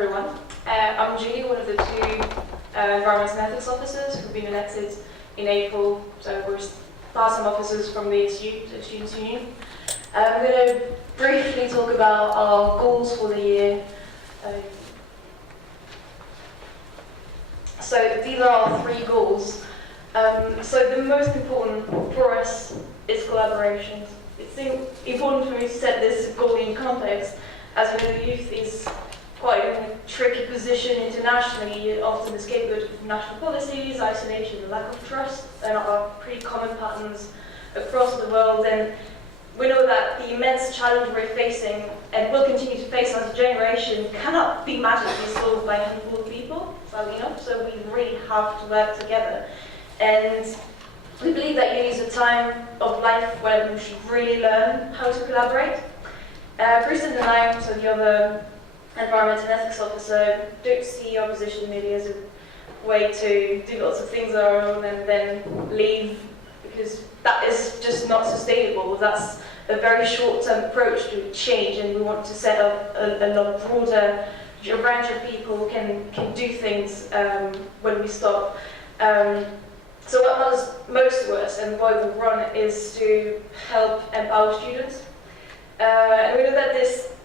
everyone. I'm Julie, one of the two Environment and Ethics officers who've been elected in April, so we're part-time officers from the SU, the Students' Union. I'm going to briefly talk about our goals for the year. So these are our three goals. So the most important for us is collaboration. It's important for me to set this goal in context, as we know the youth is quite in a tricky position internationally, often the scapegoat of national policies, isolation, and lack of trust, and are pretty common patterns across the world. And we know that the immense challenge we're facing and will continue to face as a generation cannot be magically solved by a handful of people, sadly enough, so we really have to work together. And we believe that uni is a time of life where we should really learn how to collaborate. Kristen and I, so the other Environment and Ethics officer, don't see our position merely as a way to do lots of things on our own and then leave, because that is just not sustainable. That's a very short-term approach to change, and we want to set up a lot broader range of people who can do things when we stop. So what matters most to us and why we run is to help empower students. And we know that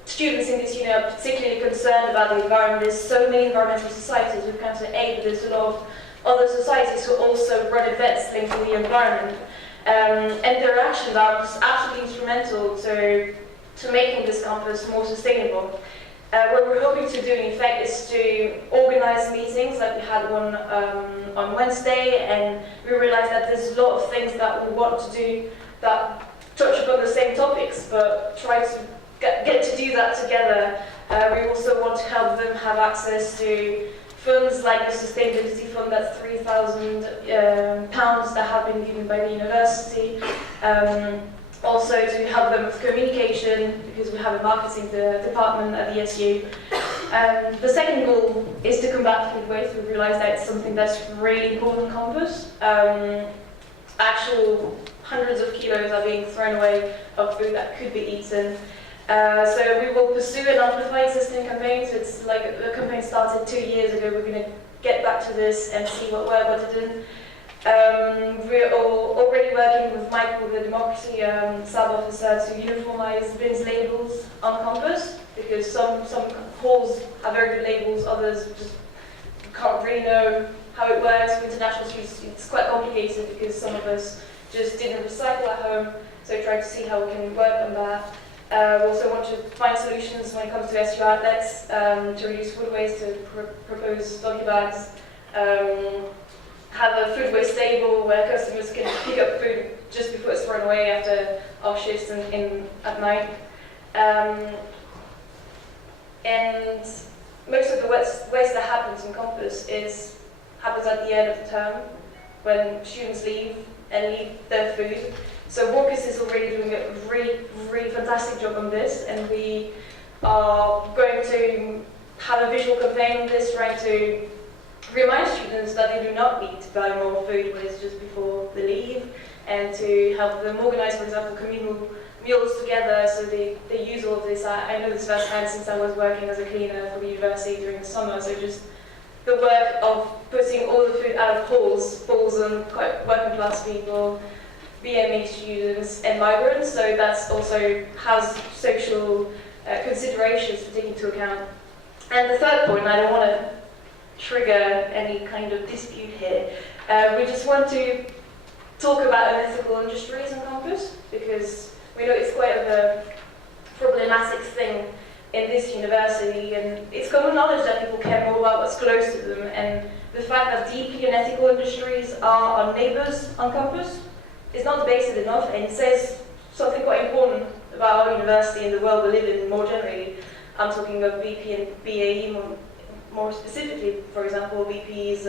students in this unit are particularly concerned about the environment. There's so many environmental societies with Cancer Aid, but there's a lot of other societies who also run events linked to the environment. And their actions are absolutely instrumental to making this campus more sustainable. What we're hoping to do, in fact, is to organize meetings, like we had one on Wednesday, and we realized that there's a lot of things that we want to do that touch upon the same topics, but try to get to do that together. We also want to help them have access to funds like the Sustainability Fund, that's £3,000 that have been given by the university. Also to help them with communication, because we have a marketing department at the SU. The second goal is to combat food waste. We realise that it's something that's really important on campus. Actual hundreds of kilos are being thrown away of food that could be eaten. So we will pursue and amplify existing campaigns. It's like the campaign started 2 years ago. We're going to get back to this and see what worked, what didn't. We're already working with Michael, the democracy sub-officer, to uniformize bins labels on campus, because some halls have very good labels, others just can't really know how it works. For international students, it's quite complicated because some of us just didn't recycle at home, so trying to see how we can work on that. We also want to find solutions when it comes to SU outlets, to reduce food waste, to propose doggy bags, have a food waste table where customers can pick up food just before it's thrown away after our shifts at night. And most of the waste that happens on campus happens at the end of the term, when students leave and leave their food. So Warwick is already doing a really fantastic job on this, and we are going to have a visual campaign on this, trying to remind students that they do not need to buy more food when it's just before they leave, and to help them organize, for example, communal meals together, so they use all of this. I know this firsthand since I was working as a cleaner for the university during the summer, so just the work of putting all the food out of halls falls on quite working class people, BME students and migrants, so that's also has social considerations to take into account. And the third point, and I don't want to trigger any kind of dispute here, we just want to talk about unethical industries on campus, because we know it's quite a problematic thing in this university, and it's common knowledge that people care more about what's close to them, and the fact that deeply unethical industries are our neighbours on campus is not debated enough, and it says something quite important about our university and the world we live in more generally. I'm talking of BP and BAE more specifically. For example, BP is,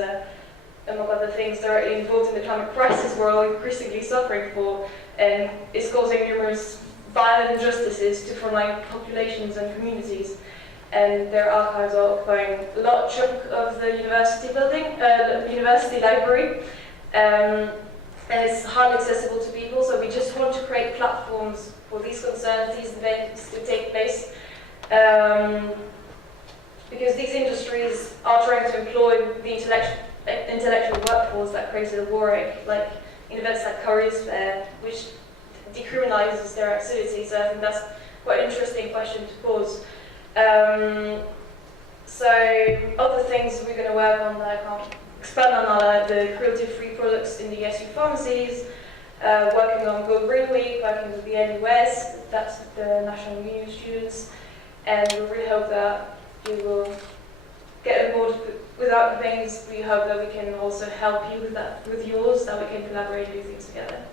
among other things, directly involved in the climate crisis we're all increasingly suffering for, and is causing numerous violent injustices to frontline populations and communities. And their archives are occupying a large chunk of the university building, university library. And it's hardly accessible to people, so we just want to create platforms for these concerns, these events to take place. because these industries are trying to employ the intellectual workforce that created a Warwick, like in events like Careers Fair, which decriminalises their activities. So I think that's quite an interesting question to pose. So other things we're going to work on that I can't expand on are the cruelty-free products in the SU pharmacies, working on Go Green Week, working with the NUS, that's the National Union students, and we really hope that you will get on board with our campaigns. We hope that we can also help you with that, with yours, that we can collaborate and do things together.